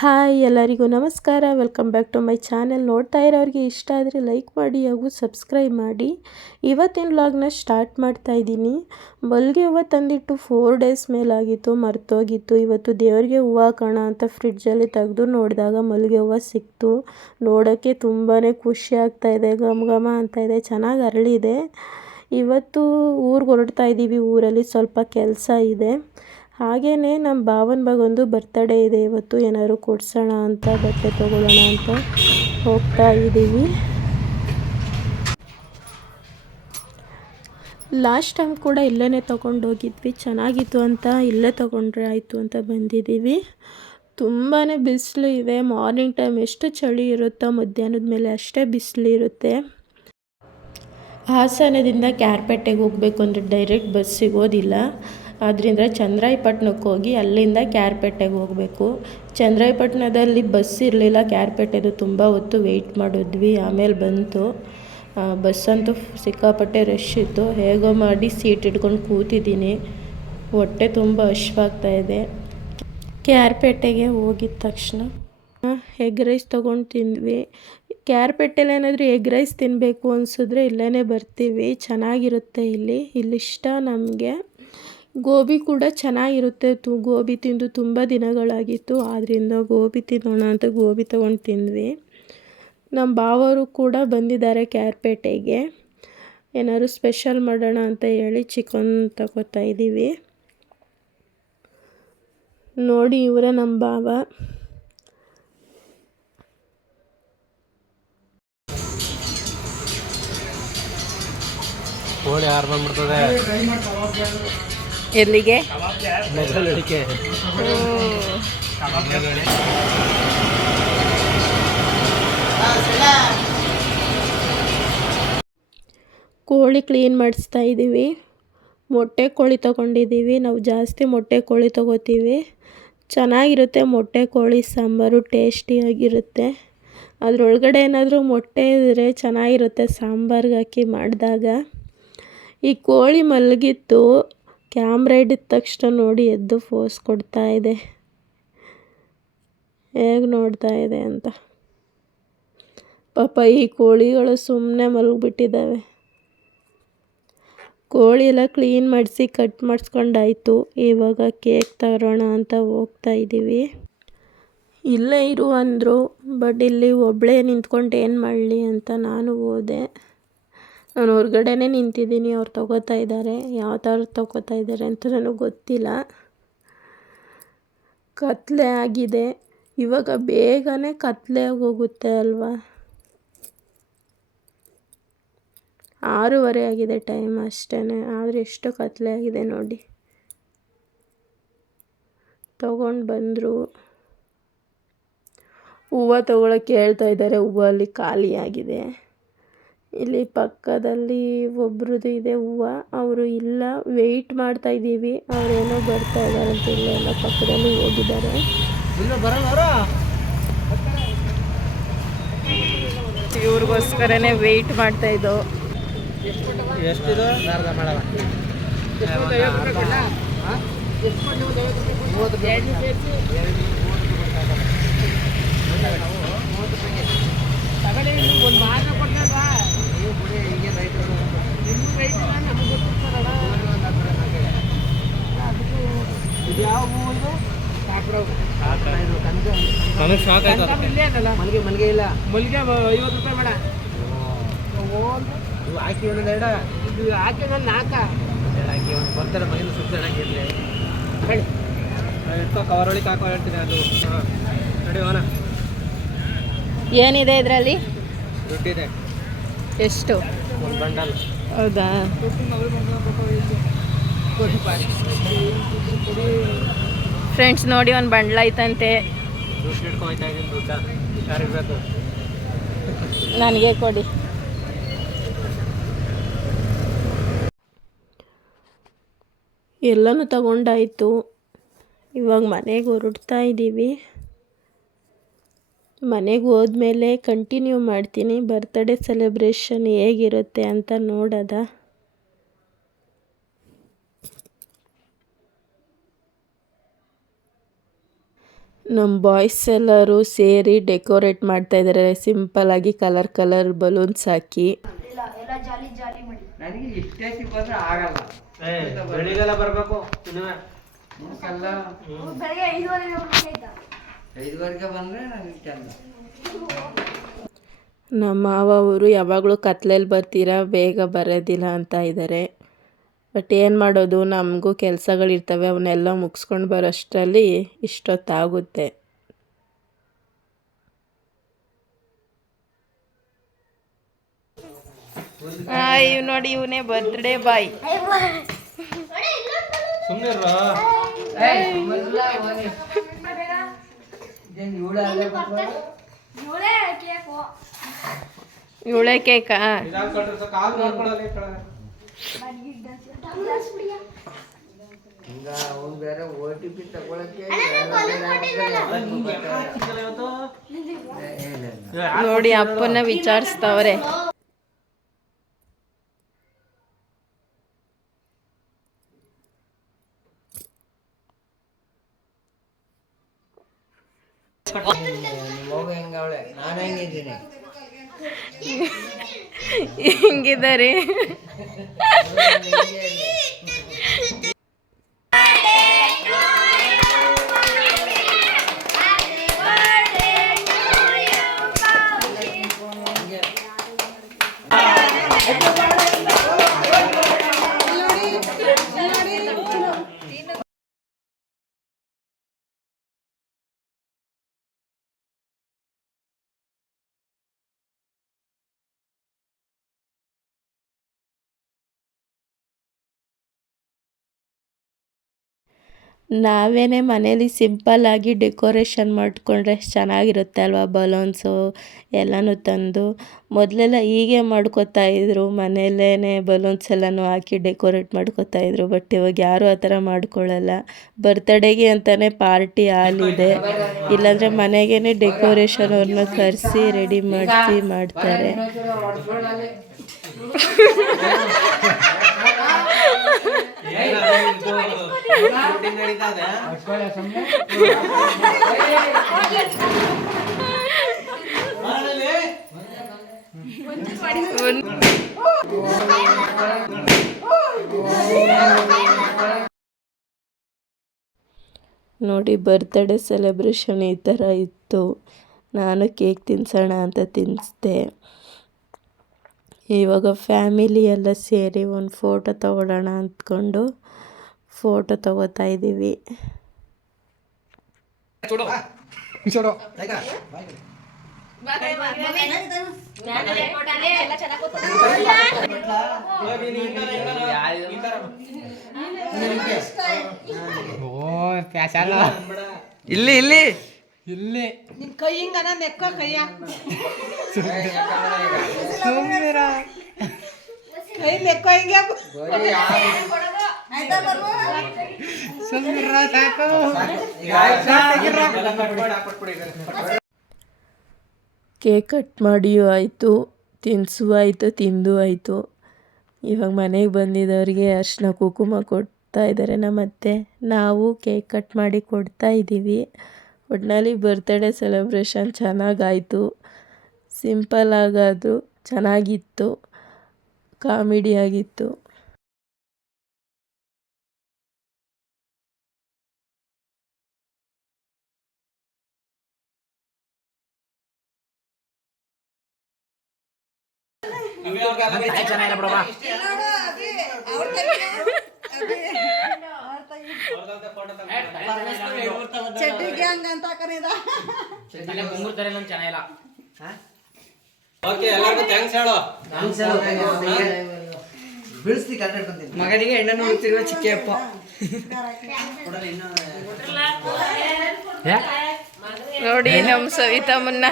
Hi ಎಲ್ಲರಿಗೂ ನಮಸ್ಕಾರ. Welcome back to my channel. ನೋಡ್ತಾ ಇರೋರಿಗೆ ಇಷ್ಟ ಆದರೆ ಲೈಕ್ ಮಾಡಿ ಹಾಗೂ ಸಬ್ಸ್ಕ್ರೈಬ್ ಮಾಡಿ. ಇವತ್ತಿನ ವ್ಲಾಗ್ನ ಸ್ಟಾರ್ಟ್ ಮಾಡ್ತಾ ಇದ್ದೀನಿ. ಮಲ್ಲಿಗೆ ಹೂವು ತಂದಿಟ್ಟು 4 ಡೇಸ್ ಮೇಲಾಗಿತ್ತು, ಮರ್ತೋಗಿತ್ತು. ಇವತ್ತು ದೇವರಿಗೆ ಹೂವು ಹಾಕೋಣ ಅಂತ ಫ್ರಿಡ್ಜಲ್ಲಿ ತೆಗೆದು ನೋಡಿದಾಗ ಮಲ್ಲಿಗೆ ಹೂವು ಸಿಕ್ತು. ನೋಡೋಕ್ಕೆ ತುಂಬಾ ಖುಷಿ ಆಗ್ತಾ ಇದೆ, ಘಮ ಘಮ ಅಂತ ಇದೆ, ಚೆನ್ನಾಗಿ ಅರಳಿದೆ. ಇವತ್ತು ಊರಿಗೆ ಹೊರಡ್ತಾ ಇದ್ದೀವಿ. ಊರಲ್ಲಿ ಸ್ವಲ್ಪ ಕೆಲಸ ಇದೆ. ಹಾಗೆಯೇ ನಮ್ಮ ಭಾವನ ಮಗಂದು ಬರ್ತಡೇ ಇದೆ ಇವತ್ತು. ಏನಾದ್ರು ಕೊಡ್ಸೋಣ ಅಂತ, ಬಟ್ಟೆ ತೊಗೊಳ್ಳೋಣ ಅಂತ ಹೋಗ್ತಾ ಇದ್ದೀವಿ. ಲಾಸ್ಟ್ ಟೈಮ್ ಕೂಡ ಇಲ್ಲೇ ತೊಗೊಂಡೋಗಿದ್ವಿ, ಚೆನ್ನಾಗಿತ್ತು ಅಂತ ಇಲ್ಲೇ ತೊಗೊಂಡ್ರೆ ಆಯಿತು ಅಂತ ಬಂದಿದ್ದೀವಿ. ತುಂಬಾ ಬಿಸಿಲು ಇದೆ. ಮಾರ್ನಿಂಗ್ ಟೈಮ್ ಎಷ್ಟು ಚಳಿ ಇರುತ್ತೋ ಮಧ್ಯಾಹ್ನದ ಮೇಲೆ ಅಷ್ಟೇ ಬಿಸಿಲು ಇರುತ್ತೆ. ಹಾಸನದಿಂದ ಕ್ಯಾರ್ಪೇಟೆಗೆ ಹೋಗಬೇಕು ಅಂದರೆ ಡೈರೆಕ್ಟ್ ಬಸ್ ಸಿಗೋದಿಲ್ಲ. ಆದ್ದರಿಂದ ಚನ್ನರಾಯಪಟ್ಟಣಕ್ಕೆ ಹೋಗಿ ಅಲ್ಲಿಂದ ಕ್ಯಾರ್ಪೇಟೆಗೆ ಹೋಗಬೇಕು. ಚನ್ನರಾಯಪಟ್ಟಣದಲ್ಲಿ ಬಸ್ ಇರಲಿಲ್ಲ. ಕ್ಯಾರ್ಪೇಟೆದು ತುಂಬ ಹೊತ್ತು ವೆಯ್ಟ್ ಮಾಡಿದ್ವಿ. ಆಮೇಲೆ ಬಂತು ಬಸ್. ಅಂತೂ ಸಿಕ್ಕಾಪಟ್ಟೆ ರಶ್ ಇತ್ತು. ಹೇಗೋ ಮಾಡಿ ಸೀಟ್ ಇಟ್ಕೊಂಡು ಕೂತಿದ್ದೀನಿ. ಹೊಟ್ಟೆ ತುಂಬ ಹಶ್ವಾಗ್ತಾ ಇದೆ. ಕ್ಯಾರ್ಪೇಟೆಗೆ ಹೋಗಿದ ತಕ್ಷಣ ಎಗ್ ರೈಸ್ ತೊಗೊಂಡು ತಿಂದ್ವಿ. ಕ್ಯಾರ್ಪೇಟೆಲಿ ಏನಾದರೂ ಎಗ್ ರೈಸ್ ತಿನ್ನಬೇಕು ಅನಿಸಿದ್ರೆ ಇಲ್ಲೇ ಬರ್ತೀವಿ. ಚೆನ್ನಾಗಿರುತ್ತೆ ಇಲ್ಲಿಷ್ಟ ನಮಗೆ. ಗೋಬಿ ಕೂಡ ಚೆನ್ನಾಗಿರುತ್ತೆ. ಗೋಬಿ ತಿಂದು ತುಂಬ ದಿನಗಳಾಗಿತ್ತು. ಆದ್ದರಿಂದ ಗೋಬಿ ತಿನ್ನೋಣ ಅಂತ ಗೋಬಿ ತೊಗೊಂಡು ತಿಂದ್ವಿ. ನಮ್ಮ ಭಾವರು ಕೂಡ ಬಂದಿದ್ದಾರೆ ಕ್ಯಾರ್ಪೇಟೆಗೆ. ಏನಾದ್ರು ಸ್ಪೆಷಲ್ ಮಾಡೋಣ ಅಂತ ಹೇಳಿ ಚಿಕನ್ ತಗೋತಾ ಇದ್ದೀವಿ. ನೋಡಿ, ಇವರೇ ನಮ್ಮ ಭಾವ. ಎಲ್ಲಿಗೆ ಕೋಳಿ ಕ್ಲೀನ್ ಮಾಡಿಸ್ತಾ ಇದ್ದೀವಿ. ಮೊಟ್ಟೆ ಕೋಳಿ ತೊಗೊಂಡಿದ್ದೀವಿ. ನಾವು ಜಾಸ್ತಿ ಮೊಟ್ಟೆ ಕೋಳಿ ತೊಗೋತೀವಿ. ಚೆನ್ನಾಗಿರುತ್ತೆ ಮೊಟ್ಟೆ ಕೋಳಿ ಸಾಂಬಾರು, ಟೇಸ್ಟಿಯಾಗಿರುತ್ತೆ. ಅದರೊಳಗಡೆ ಏನಾದರೂ ಮೊಟ್ಟೆ ಇದ್ದರೆ ಚೆನ್ನಾಗಿರುತ್ತೆ ಸಾಂಬಾರ್ಗೆ ಹಾಕಿ ಮಾಡಿದಾಗ. ಈ ಕೋಳಿ ಮಲಗಿತ್ತು. ಕ್ಯಾಮ್ರಾ ಹಿಡಿದ ತಕ್ಷಣ ನೋಡಿ ಎದ್ದು ಫೋಸ್ ಕೊಡ್ತಾ ಇದೆ, ಹೇಗೆ ನೋಡ್ತಾ ಇದೆ ಅಂತ. ಪಾಪ ಈ ಕೋಳಿಗಳು ಸುಮ್ಮನೆ ಮಲಗಿಬಿಟ್ಟಿದ್ದಾವೆ. ಕೋಳಿ ಎಲ್ಲ ಕ್ಲೀನ್ ಮಾಡಿಸಿ ಕಟ್ ಮಾಡಿಸ್ಕೊಂಡಾಯಿತು. ಇವಾಗ ಕೇಕ್ ತರೋಣ ಅಂತ ಹೋಗ್ತಾ ಇದ್ದೀವಿ. ಇಲ್ಲೇ ಇರು ಅಂದರು, ಬಟ್ ಇಲ್ಲಿ ಒಬ್ಬಳೇ ನಿಂತ್ಕೊಂಡು ಏನು ಮಾಡಲಿ ಅಂತ ನಾನು ಹೋದೆ. ನಾನು ಹೊರಗಡೆನೇ ನಿಂತಿದ್ದೀನಿ. ಅವ್ರು ತೊಗೋತಾ ಇದ್ದಾರೆ. ಯಾವ ಥರ ತೊಗೋತಾ ಇದ್ದಾರೆ ಅಂತ ನನಗೆ ಗೊತ್ತಿಲ್ಲ. ಕತ್ಲೆ ಆಗಿದೆ. ಇವಾಗ ಬೇಗನೆ ಕತ್ಲೆ ಆಗೋಗುತ್ತೆ ಅಲ್ವಾ. 6:30 ಆಗಿದೆ ಟೈಮ್ ಅಷ್ಟೇ. ಆದರೆ ಎಷ್ಟು ಕತ್ಲೆ ಆಗಿದೆ ನೋಡಿ. ತೊಗೊಂಡು ಬಂದರು. ಹೂವು ತೊಗೊಳಕ್ಕೆ ಹೇಳ್ತಾ ಇದ್ದಾರೆ. ಹೂವು ಅಲ್ಲಿ ಖಾಲಿಯಾಗಿದೆ. ಇಲ್ಲಿ ಪಕ್ಕದಲ್ಲಿ ಒಬ್ರದ್ದು ಇದೆ ಹೂವು. ಅವರು ಇಲ್ಲ, ವೆಯ್ಟ್ ಮಾಡ್ತಾ ಇದ್ದೀವಿ. ಅವರೇನೋ ಬರ್ತಾ ಇದ್ದಾರೆ ಅಂತ ಇಲ್ಲೆಲ್ಲ ಪಕ್ಕದಲ್ಲಿ ಹೋಗಿದ್ದಾರೆ. ಇವ್ರಿಗೋಸ್ಕರನೇ ವೆಯ್ಟ್ ಮಾಡ್ತಾ ಇದ್ದೋ. ನನಗೆ ಶಾಕ್ ಆಯ್ತು. ಮಲ್ಲಿಗೆ ಇಲ್ಲ. ಮಲ್ಲಿಗೆ 50 ರೂಪಾಯಿ ಬೇಡ. ಇವು ಹಾಕಿ ಒಂದೊಂದು ಎರಡು ಇದು ಹಾಕಿ ಒಂದು 4 ಹಾಕಿ ಒಂದು ಬರ್ತಾರೆ ಮೈನು ಸುತ್ತ ಹಾಕಿರಲಿ ಹೇಳಿ ಇಟ್ಕೋ. ಕವರೊಳಗೆ ಹಾಕೋ ಹೇಳ್ತೀನಿ. ಅದು ಹಾಂ ನಡಿ ಹೋನ. ಏನಿದೆ ಇದರಲ್ಲಿ? ದುಡ್ಡಿದೆ. ಎಷ್ಟು? ಒಂದು ಬಂಡಲ್. ಹೌದಾ? ಫ್ರೆಂಡ್ಸ್ ನೋಡಿ, ಒಂದು ಬಂಡ್ಲ ಐತಂತೆ. ದುಡ್ಡು ಇಟ್ಕೊ ಹೋಯ್ತಾ ಇದ್ದೀನಿ. ದುಡ್ಡ ಯಾರಿಗೆ ಬೇಕು? ನನಗೆ ಕೊಡಿ. ಎಲ್ಲನೂ ತಗೊಂಡಾಯಿತು. ಇವಾಗ ಮನೆಗೆ ಹೊರಡ್ತಾ ಇದ್ದೀವಿ. ಮನೆಗೆ ಹೋದ್ಮೇಲೆ ಕಂಟಿನ್ಯೂ ಮಾಡ್ತೀನಿ. ಬರ್ತ್ಡೇ ಸೆಲೆಬ್ರೇಷನ್ ಹೇಗಿರುತ್ತೆ ಅಂತ ನೋಡೋದ. ನಮ್ಮ ಬಾಯ್ಸ್ ಎಲ್ಲರೂ ಸೇರಿ ಡೆಕೋರೇಟ್ ಮಾಡ್ತಾ ಇದ್ದಾರೆ ಸಿಂಪಲ್ಲಾಗಿ ಕಲರ್ ಬಲೂನ್ಸ್ ಹಾಕಿ. ನನಗೆ ಇಷ್ಟೇ ಬಂದ್ರೆ ಆಗಲ್ಲ, ಬೆಳಿಗ್ಗೆಲ್ಲ ಬರಬೇಕು. ಬೆಳಿಗ್ಗೆ 5:30 ಬಂದರೆ ನನಗೆ ಚಂದ. ನಮ್ಮ ಮಾವ ಅವರು ಯಾವಾಗಲೂ ಕತ್ಲೆಯಲ್ಲಿ ಬರ್ತೀರಾ, ಬೇಗ ಬರೋದಿಲ್ಲ ಅಂತ ಇದ್ದಾರೆ. ಬಟ್ ಏನು ಮಾಡೋದು, ನಮಗೂ ಕೆಲಸಗಳಿರ್ತವೆ, ಅವನ್ನೆಲ್ಲ ಮುಗಿಸ್ಕೊಂಡು ಬರೋಷ್ಟರಲ್ಲಿ ಇಷ್ಟೊತ್ತಾಗುತ್ತೆ. ಇವ್ ನೋಡಿ, ಇವನೇ ಬರ್ತ್ಡೇ ಬಾಯ್. ಇವಳೆ ಕೇಕಾ? ನೋಡಿ ಅಪ್ಪನ ವಿಚಾರಿಸ್ತವ್ರೆ. ಹಿಂಗಿದ್ದಾರೆ. ನಾವೇನೇ ಮನೇಲಿ ಸಿಂಪಲ್ಲಾಗಿ ಡೆಕೋರೇಷನ್ ಮಾಡಿಕೊಂಡ್ರೆ ಚೆನ್ನಾಗಿರುತ್ತೆ ಅಲ್ವಾ, ಬಲೂನ್ಸು ಎಲ್ಲನೂ ತಂದು. ಮೊದಲೆಲ್ಲ ಹೀಗೆ ಮಾಡ್ಕೋತಾ ಇದ್ರು, ಮನೆಯಲ್ಲೇ ಬಲೂನ್ಸ್ ಎಲ್ಲನೂ ಹಾಕಿ ಡೆಕೋರೇಟ್ ಮಾಡ್ಕೋತಾ ಇದ್ರು. ಬಟ್ ಇವಾಗ ಯಾರೂ ಆ ಥರ ಮಾಡ್ಕೊಳ್ಳಲ್ಲ. ಬರ್ತ್ಡೇಗೆ ಅಂತಲೇ ಪಾರ್ಟಿ ಹಾಲ್ ಇದೆ, ಇಲ್ಲಾಂದರೆ ಮನೆಗೇ ಡೆಕೋರೇಷನ್ ಅವ್ರನ್ನ ಕರೆಸಿ ರೆಡಿ ಮಾಡಿಸಿ ಮಾಡ್ತಾರೆ. ನೋಡಿ, ಬರ್ತ್ಡೇ ಸೆಲೆಬ್ರೇಷನ್ ಈ ಥರ ಇತ್ತು. ನಾನು ಕೇಕ್ ತಿನ್ಸೋಣ ಅಂತ ತಿನ್ನಿಸ್ದೆ. ಇವಾಗ ಫ್ಯಾಮಿಲಿ ಎಲ್ಲ ಸೇರಿ ಒಂದು ಫೋಟೋ ತಗೊಳ್ಳೋಣ ಅಂದ್ಕೊಂಡು ಫೋಟೋ ತಗೋತಾ ಇದ್ದೀವಿ. ಇಲ್ಲಿ ಇಲ್ಲಿ ಇಲ್ಲಿ ನಿನ್ ಕೈ ಹಿಂಗನ ನೆಕ್ಕ ಕೈಯ ಕೈ ನೆಕ್ಕ ಹಿಂಗೆ ಸಾಕು. ಕೇಕ್ ಕಟ್ ಮಾಡಿಯೂ ಆಯಿತು, ತಿನ್ನಿಸೂ ಆಯಿತು, ತಿಂದು ಆಯಿತು. ಇವಾಗ ಮನೆಗೆ ಬಂದಿದ್ದವ್ರಿಗೆ ಅರಿಶಿನ ಕುಂಕುಮ ಕೊಡ್ತಾ ಇದ್ದಾರೆ ನಮ್ಮತ್ತೆ. ನಾವು ಕೇಕ್ ಕಟ್ ಮಾಡಿ ಕೊಡ್ತಾ ಇದ್ದೀವಿ. ಒಟ್ಟಿನಲ್ಲಿ ಬರ್ತ್ಡೇ ಸೆಲೆಬ್ರೇಷನ್ ಚೆನ್ನಾಗಾಯಿತು. ಸಿಂಪಲ್ ಆಗಾದರೂ ಚೆನ್ನಾಗಿತ್ತು, ಕಾಮಿಡಿಯಾಗಿತ್ತು. ಚಡ್ಡಿಗೆ ಹಂಗಂತ ಕರೀದ ಮಗನಿಗೆ ಹೆಣ್ಣನ್ನು ಹುಡುಕ್ತಿರುವ ಚಿಕ್ಕಪ್ಪ. ನೋಡಿ ನಮ್ಮ ಸವಿತಾ ಮುನ್ನ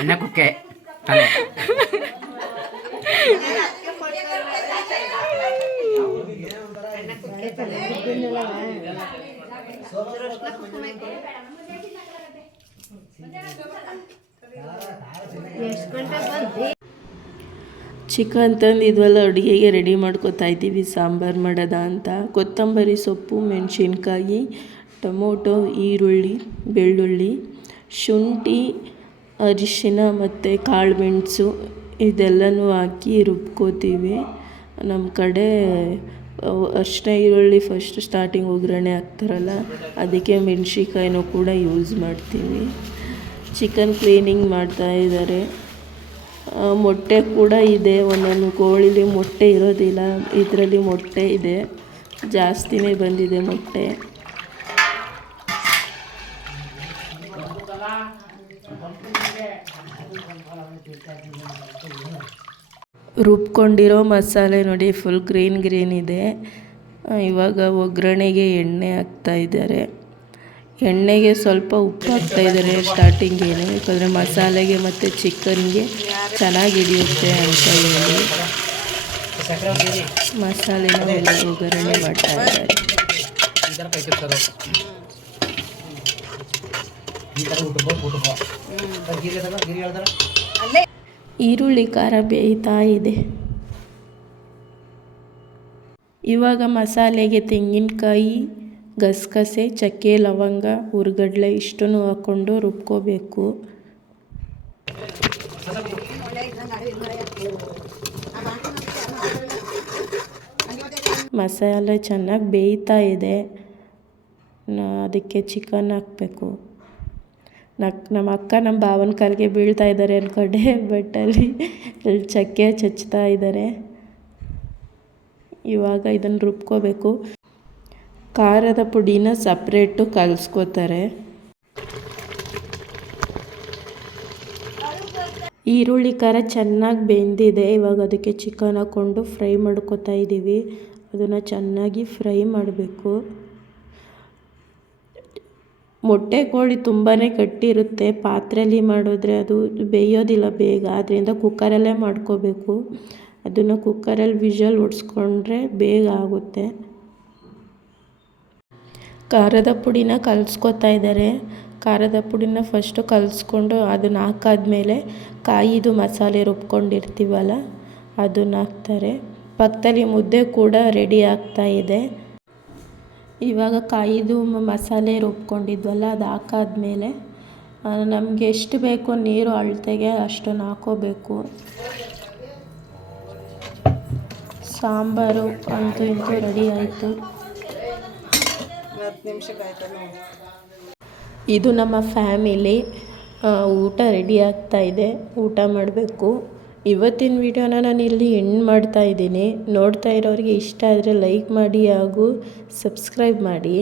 ಅನ್ನ ಕುಕ್ಕೆ ಚಿಕನ್ ತಂದಿದ್ವಲ್ಲ ಅಡುಗೆಗೆ ರೆಡಿ ಮಾಡ್ಕೊತಾ ಇದ್ದೀವಿ ಸಾಂಬಾರು ಮಾಡೋದ ಅಂತ. ಕೊತ್ತಂಬರಿ ಸೊಪ್ಪು, ಮೆಣಸಿನ್ಕಾಯಿ, ಟೊಮೊಟೊ, ಈರುಳ್ಳಿ, ಬೆಳ್ಳುಳ್ಳಿ, ಶುಂಠಿ, ಅರಿಶಿನ ಮತ್ತು ಕಾಳುಮೆಣಸು ಇದೆಲ್ಲನೂ ಹಾಕಿ ರುಬ್ಕೋತೀವಿ. ನಮ್ಮ ಕಡೆ ಅರಿಶಿನ ಈರುಳ್ಳಿ ಫಸ್ಟ್ ಸ್ಟಾರ್ಟಿಂಗ್ ಒಗ್ಗರಣೆ ಹಾಕ್ತಾರಲ್ಲ, ಅದಕ್ಕೆ ಮೆಣಸಿನ್ಕಾಯಿನೂ ಕೂಡ ಯೂಸ್ ಮಾಡ್ತೀವಿ. ಚಿಕನ್ ಕ್ಲೀನಿಂಗ್ ಮಾಡ್ತಾ ಇದ್ದಾರೆ. ಮೊಟ್ಟೆ ಕೂಡ ಇದೆ. ಒಂದೊಂದು ಕೋಳಿಲಿ ಮೊಟ್ಟೆ ಇರೋದಿಲ್ಲ, ಇದರಲ್ಲಿ ಮೊಟ್ಟೆ ಇದೆ, ಜಾಸ್ತಿನೇ ಬಂದಿದೆ ಮೊಟ್ಟೆ. ರುಬ್ಕೊಂಡಿರೋ ಮಸಾಲೆ ನೋಡಿ ಫುಲ್ ಗ್ರೀನ್ ಇದೆ. ಇವಾಗ ಒಗ್ಗರಣೆಗೆ ಎಣ್ಣೆ ಹಾಕ್ತಾ ಇದ್ದಾರೆ. ಎಣ್ಣೆಗೆ ಸ್ವಲ್ಪ ಉಪ್ಪು ಹಾಕ್ತಾ ಇದ್ದಾರೆ ಸ್ಟಾರ್ಟಿಂಗೇನೆ, ಯಾಕಂದರೆ ಮಸಾಲೆಗೆ ಮತ್ತು ಚಿಕನ್ಗೆ ಚೆನ್ನಾಗಿ ಹಿಡಿಯುತ್ತೆ ಅಂತ ಹೇಳಿ ಮಸಾಲೆನ ಒಗ್ಗರಣೆ ಮಾಡ್ತಾ ಇದ್ದಾರೆ. ಈರುಳ್ಳಿ ಖಾರ ಬೇಯ್ತಾ ಇದೆ. ಇವಾಗ ಮಸಾಲೆಗೆ ತೆಂಗಿನಕಾಯಿ, ಗಸಗಸೆ, ಚಕ್ಕೆ, ಲವಂಗ, ಹುರ್ಗಡ್ಲೆ ಇಷ್ಟನ್ನು ಹಾಕ್ಕೊಂಡು ರುಬ್ಕೋಬೇಕು. ಮಸಾಲೆ ಚೆನ್ನಾಗಿ ಬೇಯ್ತಾ ಇದೆ. ಅದಕ್ಕೆ ಚಿಕನ್ ಹಾಕಬೇಕು. ನಮ್ಮ ಅಕ್ಕ ನಮ್ಮ ಭಾವನ ಕಾಲಿಗೆ ಬೀಳ್ತಾ ಇದ್ದಾರೆ ಅಂದ್ಕೊಂಡೆ, ಬಟ್ ಅಲ್ಲಿ ಚಕ್ಕೆ ಚಚ್ತಾ ಇದ್ದಾರೆ. ಇವಾಗ ಇದನ್ನು ರುಬ್ಕೋಬೇಕು. ಖಾರದ ಪುಡಿನ ಸಪ್ರೇಟು ಕಲಿಸ್ಕೋತಾರೆ. ಈರುಳ್ಳಿ ಖಾರ ಚೆನ್ನಾಗಿ ಬೆಂದಿದೆ. ಇವಾಗ ಅದಕ್ಕೆ ಚಿಕನ್ ಹಾಕ್ಕೊಂಡು ಫ್ರೈ ಮಾಡ್ಕೋತಾ ಇದ್ದೀವಿ. ಅದನ್ನು ಚೆನ್ನಾಗಿ ಫ್ರೈ ಮಾಡಬೇಕು. ಮೊಟ್ಟೆ ಕೋಳಿ ತುಂಬಾ ಗಟ್ಟಿರುತ್ತೆ. ಪಾತ್ರೆಯಲ್ಲಿ ಮಾಡಿದ್ರೆ ಅದು ಬೇಯೋದಿಲ್ಲ ಬೇಗ, ಆದ್ದರಿಂದ ಕುಕ್ಕರಲ್ಲೇ ಮಾಡ್ಕೋಬೇಕು. ಅದನ್ನು ಕುಕ್ಕರಲ್ಲಿ ವಿಷಲ್ ಹೊಡ್ಸ್ಕೊಂಡ್ರೆ ಬೇಗ ಆಗುತ್ತೆ. ಖಾರದ ಪುಡಿನ ಕಲಿಸ್ಕೊತಾ ಇದ್ದಾರೆ. ಖಾರದ ಪುಡಿನ ಫಸ್ಟು ಕಲಿಸ್ಕೊಂಡು ಅದನ್ನು ಹಾಕಾದ್ಮೇಲೆ ಕಾಯಿದು ಮಸಾಲೆ ರುಬ್ಕೊಂಡಿರ್ತೀವಲ್ಲ ಅದನ್ನು ಹಾಕ್ತಾರೆ. ಪಕ್ಕದಲ್ಲಿ ಮುದ್ದೆ ಕೂಡ ರೆಡಿ ಆಗ್ತಾ ಇದೆ. ಇವಾಗ ಕಾಯಿದು ಮಸಾಲೆ ರುಬ್ಕೊಂಡಿದ್ವಲ್ಲ ಅದು ಹಾಕಾದ್ಮೇಲೆ ನಮಗೆ ಎಷ್ಟು ಬೇಕೋ ನೀರು ಅಳತೆಗೆ ಅಷ್ಟನ್ನು ಹಾಕೋಬೇಕು. ಸಾಂಬಾರು ಅಂತೂ ಇಂತೂ ರೆಡಿ ಆಯಿತು. ಇದು ನಮ್ಮ ಫ್ಯಾಮಿಲಿ. ಊಟ ರೆಡಿ ಆಗ್ತಾ ಇದೆ, ಊಟ ಮಾಡಬೇಕು. ಇವತ್ತಿನ ವಿಡಿಯೋನ ನಾನು ಇಲ್ಲಿ ಎಂಡ್ ಮಾಡ್ತಾ ಇದ್ದೀನಿ. ನೋಡ್ತಾ ಇರೋರಿಗೆ ಇಷ್ಟ ಆದರೆ ಲೈಕ್ ಮಾಡಿ ಹಾಗೂ ಸಬ್ಸ್ಕ್ರೈಬ್ ಮಾಡಿ.